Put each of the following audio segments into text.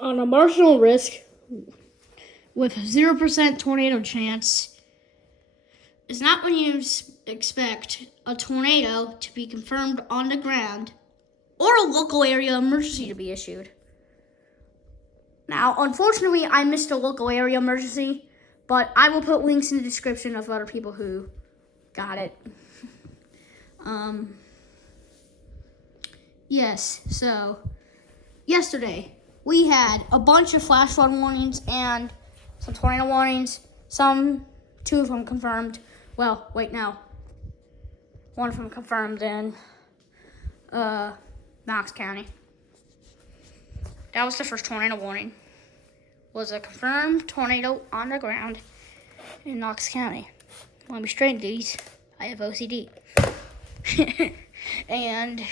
on a marginal risk with 0% tornado chance is not when you expect a tornado to be confirmed on the ground or a local area emergency to be issued. Now, unfortunately, I missed a local area emergency, but I will put links in the description of other people who got it. Yes, so yesterday we had a bunch of flash flood warnings and some tornado warnings. Two of them confirmed. Well, wait, no. One of them confirmed in Knox County. That was the first tornado warning. Was a confirmed tornado on the ground in Knox County. Let me straighten these. I have OCD. And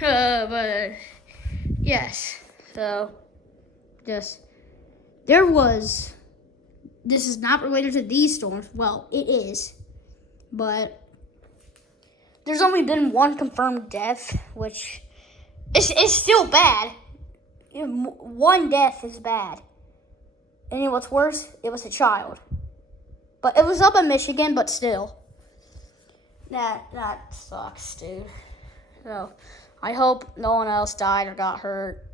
but yes, so this is not related to these storms. Well, it is, but there's only been one confirmed death, which is still bad. One death is bad. And you know what's worse? It was a child. But it was up in Michigan, but still. That sucks, dude. So, I hope no one else died or got hurt.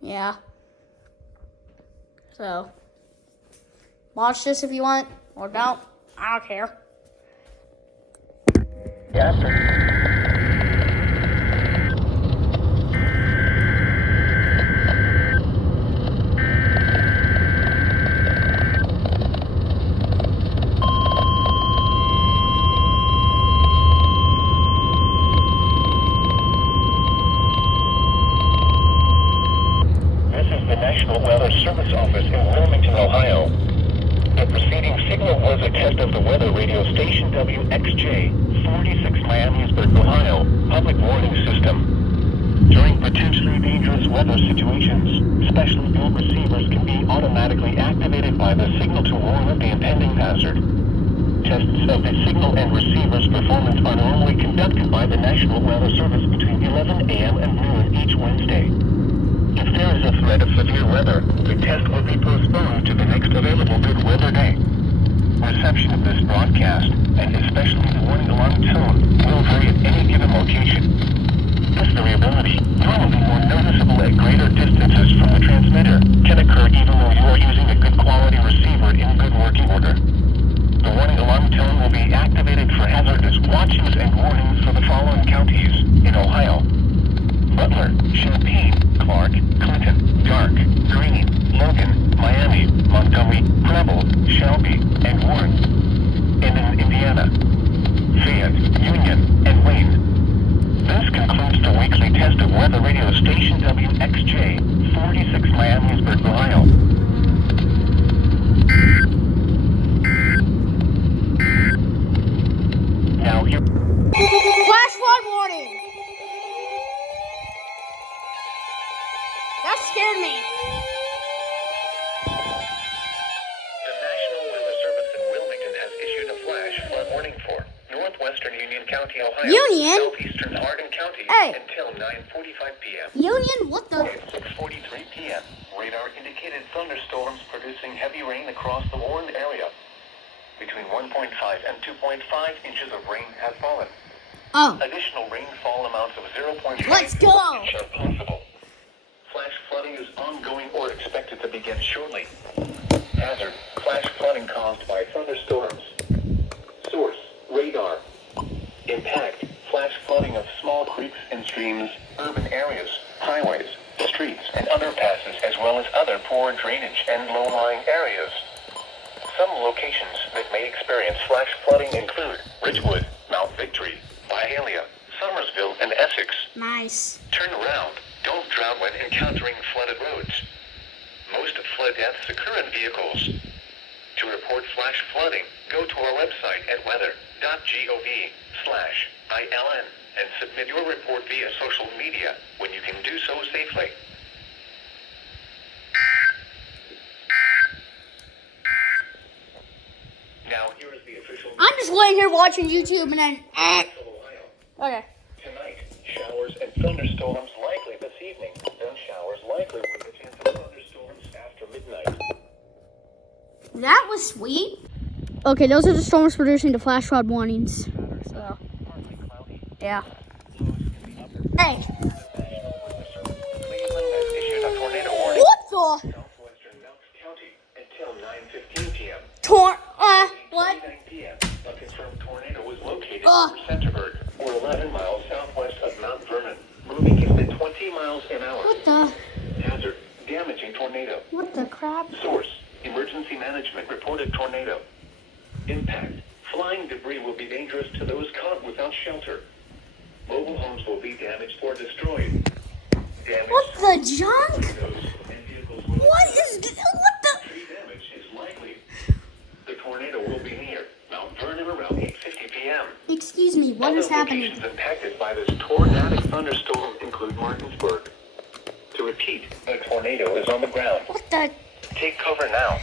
Yeah. So, watch this if you want, or don't. I don't care. Yes, sir. National Weather Service Office in Wilmington, Ohio. The preceding signal was a test of the weather radio station WXJ 46 Miamisburg, Ohio, public warning system. During potentially dangerous weather situations, specially built receivers can be automatically activated by the signal to warn of the impending hazard. Tests of the signal and receiver's performance are normally conducted by the National Weather Service between 11 a.m. and noon each Wednesday. If there is a threat of severe weather, the test will be postponed to the next available good weather day. Reception of this broadcast, and especially the warning alarm tone, will vary at any given location. This variability, normally more noticeable at greater distances from the transmitter, can occur even though you are using a good quality receiver in good working order. The warning alarm tone will be activated for hazardous watches and warnings for the following counties in Ohio: Butler, Champaign, Clark, Clinton, Dark, Greene, Logan, Miami, Montgomery, Preble, Shelby, and Warren. And in Indiana, Fayette, Union, and Wayne. This concludes the weekly test of weather radio station WXJ 46 Miamisburg, Ohio. Now here. Flash flood warning! That scared me. The National Weather Service in Wilmington has issued a flash flood warning for Northwestern Union County, Ohio, Union? Southeastern Hardin County, Hey. until 9:45 p.m. Union? What the? At 6:43 p.m., radar indicated thunderstorms producing heavy rain across the warned area. Between 1.5 and 2.5 inches of rain have fallen. Oh. Additional rainfall amounts of 0.5 Let's go. inch are possible. Flash flooding is ongoing or expected to begin shortly. Hazard: flash flooding caused by thunderstorms. Source: radar. Impact: flash flooding of small creeks and streams, urban areas, highways, streets, and underpasses, as well as other poor drainage and low-lying areas. Some locations that may experience flash flooding include Ridgewood, Mount Victory, Byhalia, Somersville, and Essex. Nice. Turn around. Don't drown when encountering flooded roads. Most flood deaths occur in vehicles. To report flash flooding, go to our website at weather.gov/ILN and submit your report via social media when you can do so safely. Now here is the official... I'm just laying here watching YouTube and then. Okay. Tonight, showers and thunderstorms likely this evening. Then showers likely with a chance of thunderstorms after midnight. That was sweet. Okay, those are the storms producing the flash flood warnings. So, yeah. Hey. Cleveland has issued a tornado warning. What the? Northwestern Knox County until 9:15 p.m. What? 9 p.m. A confirmed tornado was located over Centerburg, or 11 miles southwest of Mount Vernon, moving at 20 miles an hour. What the? Hazard, damaging tornado. What the crap? Source, emergency management reported tornado. Impact, flying debris will be dangerous to those caught without shelter. Mobile homes will be damaged or destroyed. Damage What the junk? windows and vehicles will What is what the? Tree damage is likely. The tornado will be near Mount Vernon around 8:50 p.m. Excuse me, what is happening? Other locations impacted by this tornadic thunderstorm include Martinsburg. To repeat, a tornado is on the ground. What the? Take cover now.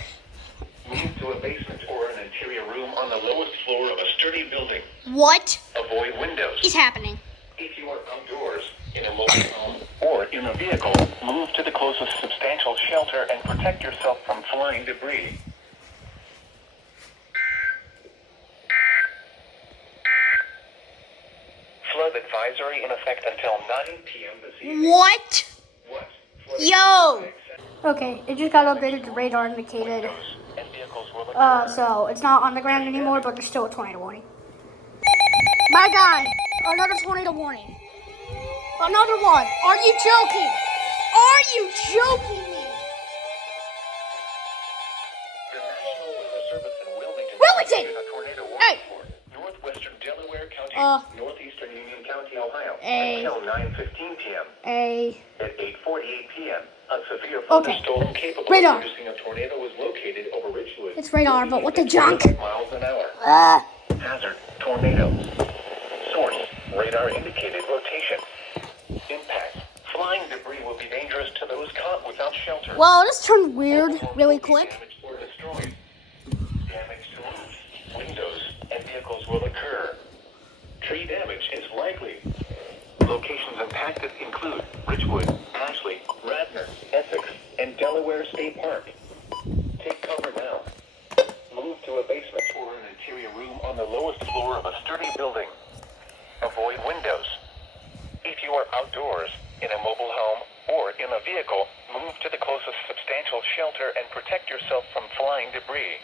Move to a basement or an interior room on the lowest floor of a sturdy building. What Avoid windows. is happening? If you are outdoors, in a mobile home, or in a vehicle, move to the closest substantial shelter and protect yourself from flying debris. Flood advisory in effect until 9 p.m. this evening. What? What? Yo. Okay, it just got updated to radar indicated. And vehicles will occur. So it's not on the ground anymore, but there's still a tornado warning. My guy, another tornado warning. Another one. Are you joking? Are you joking me? The National Weather Service in Wilmington Wilmington! issued a tornado warning Hey! for Northwestern Delaware County, Northeastern Union County, Ohio, Hey. until 9:15 p.m. At 8:48 p.m., a severe Okay. thunderstorm capable Radar. of producing a tornado was located over Richwood. It's radar, but what the At junk? 25 miles an hour. Hazard, tornado. Source, radar indicated rotation. Impact, flying debris will be dangerous to those caught without shelter. Well, this turned weird really quick. Damaged or destroyed. Damage to roofs, windows, and vehicles will occur. Tree damage is likely. Locations impacted include Richwood, Ashley, Radnor, Essex, and Delaware State Park. Take cover now. Move to a basement or an interior room on the lowest floor of a sturdy building. Avoid windows. If you are outdoors, in a mobile home, or in a vehicle, move to the closest substantial shelter and protect yourself from flying debris.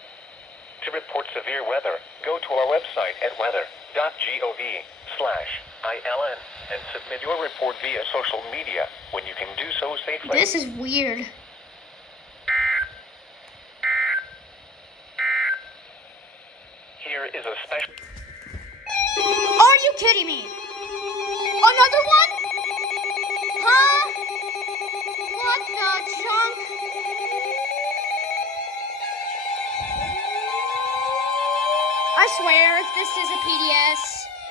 To report severe weather, go to our website at weather.gov/ILN and submit your report via social media when you can do so safely. This is weird. Here is a special... Are you kidding me? Another one? Huh? What the junk? I swear, if this is a PDS.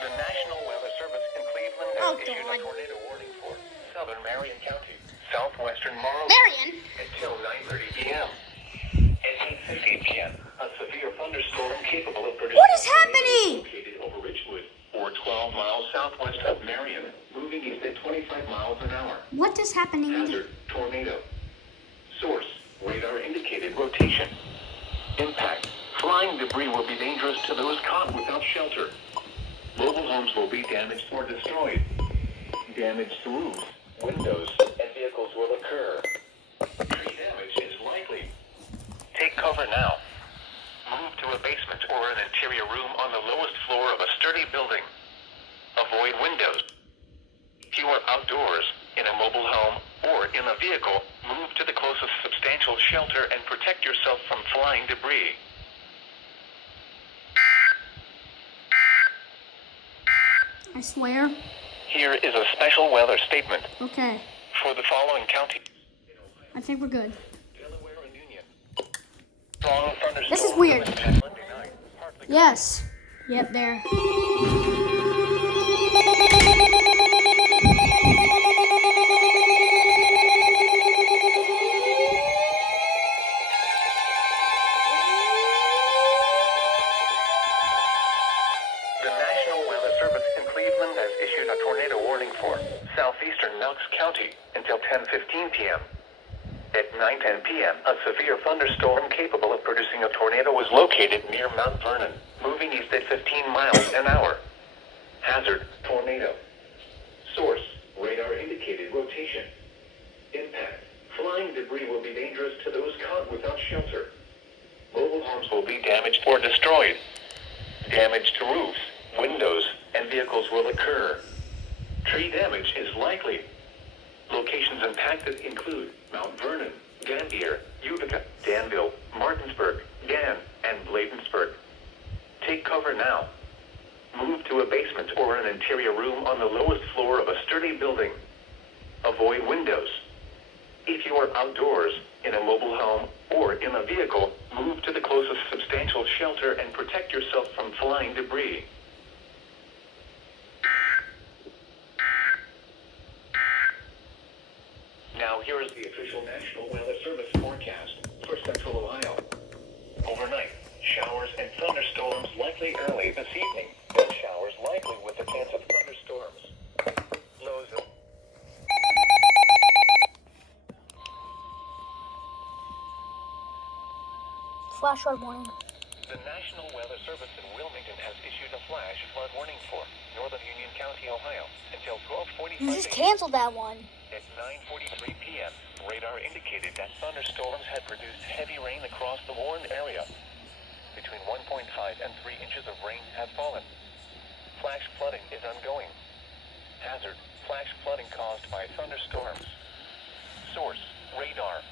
The National Weather Service in Cleveland has Oh, issued God. a tornado warning for southern Marion County, southwestern Morrow Marion? until 9:30 p.m. At 8:50 p.m., a severe thunderstorm capable of producing What is happening? located over Richwood, or 12 miles southwest of Marion, moving east at 25 miles an hour. What is happening? Hazard, tornado. Source, radar indicated rotation. Impact, flying debris will be dangerous to those caught without shelter. Mobile homes will be damaged or destroyed. Damage to roofs, windows, and vehicles will occur. Tree damage is likely. Take cover now. Move to a basement or an interior room on the lowest floor of a sturdy building. Avoid windows. If you are outdoors, in a mobile home, or in a vehicle, move to the closest substantial shelter and protect yourself from flying debris. I swear. Here is a special weather statement Okay, for the following counties. I think we're good. Delaware and Union. Strong thunderstorms This is weird. on Monday night. Partly Yes. Yep, there. issued a tornado warning for southeastern Knox County until 10:15 p.m. At 9:10 p.m., a severe thunderstorm capable of producing a tornado was located near Mount Vernon, moving east at 15 miles an hour. Hazard, tornado. Source, radar indicated rotation. Impact, flying debris will be dangerous to those caught without shelter. Mobile homes will be damaged or destroyed. Damage to roofs, windows, and vehicles will occur. Tree damage is likely. Locations impacted include Mount Vernon, Gambier, Utica, Danville, Martinsburg, Gann, and Bladensburg. Take cover now. Move to a basement or an interior room on the lowest floor of a sturdy building. Avoid windows. If you are outdoors, in a mobile home, or in a vehicle, move to the closest substantial shelter and protect yourself from flying debris. Now here is the official National Weather Service forecast for Central Ohio. Overnight, showers and thunderstorms likely early this evening. Then showers likely with a chance of thunderstorms. Lows of Flash flood warning. The National Weather Service in Wilmington has issued a flash flood warning for northern Union County, Ohio, until 12:45 You just a.m. canceled that one. At 9:43 p.m., radar indicated that thunderstorms had produced heavy rain across the warned area. Between 1.5 and 3 inches of rain have fallen. Flash flooding is ongoing. Hazard, flash flooding caused by thunderstorms. Source, radar.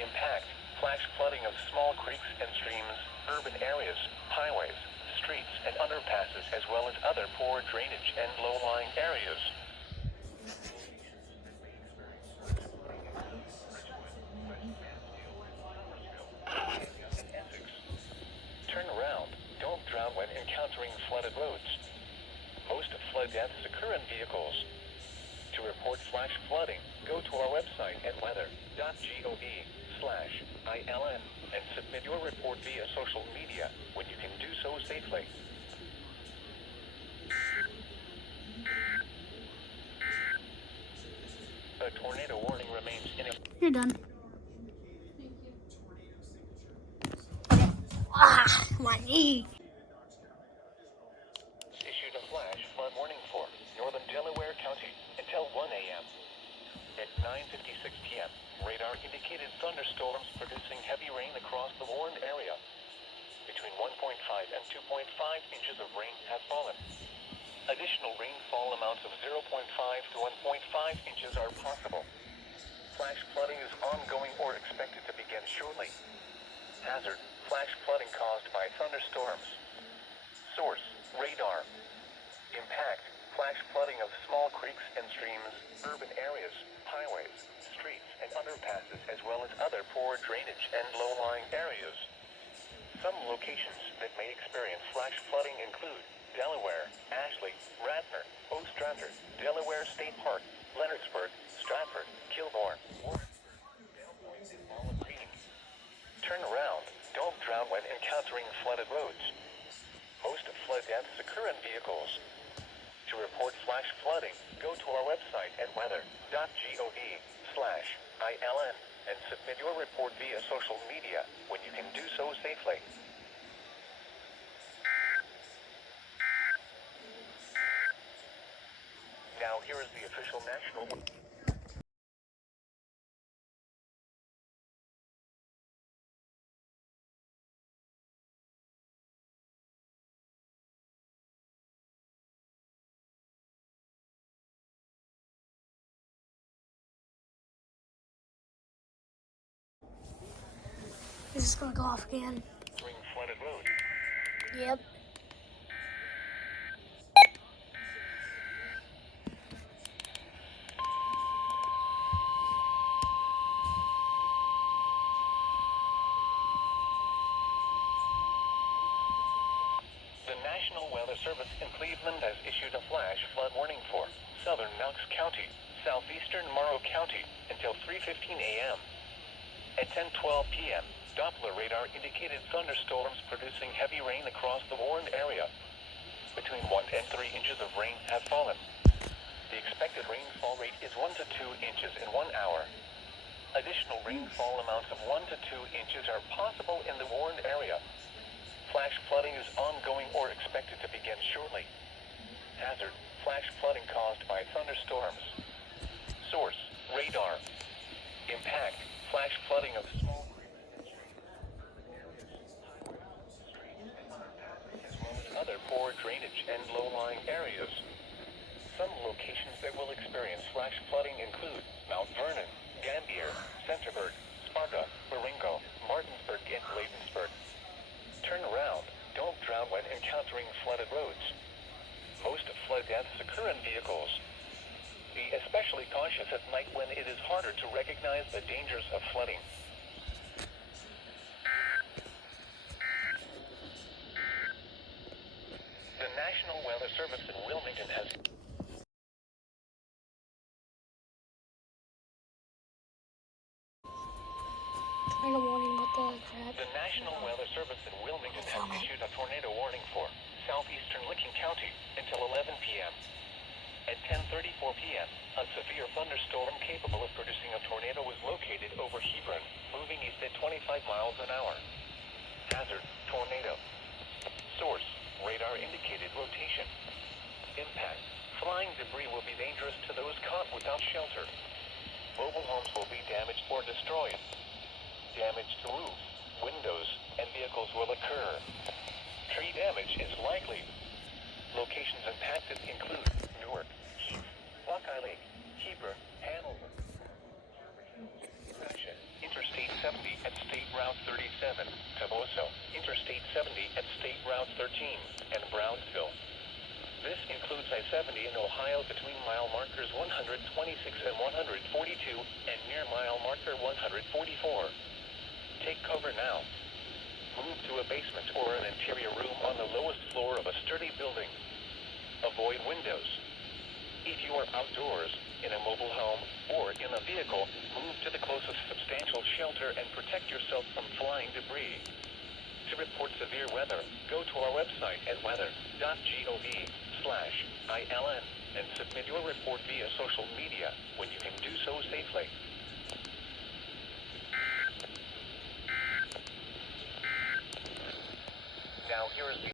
Impact, flash flooding of small creeks and streams, urban areas, highways, streets, and underpasses, as well as other poor drainage and low-lying areas. Turn around. Don't drown when encountering flooded roads. Most flood deaths occur in vehicles. To report flash flooding, go to our website at weather.gov/ILN and submit your report via social media when you can do so safely. A tornado warning remains in effect. You're done. Ah, my knee. Issued a flash flood warning for northern Delaware County until 1 a.m. At 9:56 p.m., radar indicated thunderstorms producing heavy rain across the warned area. Between 1.5 and 2.5 inches of rain have fallen. Additional rainfall amounts of 0.5 to 1.5 inches are possible. Flash flooding is ongoing or expected to begin shortly. Hazard, flash flooding caused by thunderstorms. Source, radar. Impact, flash flooding of small creeks and streams, urban areas, highways, streets, and underpasses, as well as other poor drainage and low-lying areas. Some locations that may experience flash flooding include Delaware, Ashley, Radnor, Ostrander, Delaware State Park, Leonardsburg, Stratford, Kilbourne, Warrensburg, and Bowling Green. Turn around. Don't drown when encountering flooded roads. Most flood deaths occur in vehicles. To report flash flooding, go to our website at weather.gov/ILN and submit your report via social media when you can do so safely. Now here is the official national... This is gonna go off again. Ring flooded road. Yep. The National Weather Service in Cleveland has issued a flash flood warning for southern Knox County, southeastern Morrow County until 3:15 a.m. At 10:12 p.m., Doppler radar indicated thunderstorms producing heavy rain across the warned area. between 1 and 3 inches of rain have fallen. The expected rainfall rate is 1 to 2 inches in 1 hour. Additional rainfall amounts of 1 to 2 inches are possible in the warned area. Flash flooding is ongoing or expected to begin shortly. Hazard: flash flooding caused by thunderstorms. Source: radar. Impact: flash flooding of small as well as other poor drainage and low-lying areas. Some locations that will experience flash flooding include Mount Vernon, Gambier, Centerburg, Sparta, Marengo, Martinsburg, and Bladensburg. Turn around. Don't drown when encountering flooded roads. Most flood deaths occur in vehicles. Be especially cautious at night when it is harder to recognize the dangers of flooding. The National Weather Service in Wilmington has Tornado warning, what the crap? The National Weather Service in Wilmington has issued a tornado warning for southeastern Licking County until 11 p.m. At 10:34 p.m., a severe thunderstorm capable of producing a tornado was located over Hebron, moving east at 25 miles an hour. Hazard: tornado. Source: radar indicated rotation. Impact: flying debris will be dangerous to those caught without shelter. Mobile homes will be damaged or destroyed. Damage to roofs, windows, and vehicles will occur. Tree damage is likely. Locations impacted include Newark, Heath, Buckeye Lake, Hebron, Hanover, Interstate 70 at State Route 37, Toboso, Interstate 70 at State Route 13, and Brownsville. This includes I-70 in Ohio between mile markers 126 and 142 and near mile marker 144. Take cover now. Move to a basement or an interior room on the lowest floor of a sturdy building. Avoid windows. If you are outdoors, in a mobile home, or in a vehicle, move to the closest substantial shelter and protect yourself from flying debris. To report severe weather, go to our website at weather.gov/ILN and submit your report via social media when you can do so safely. Now here is the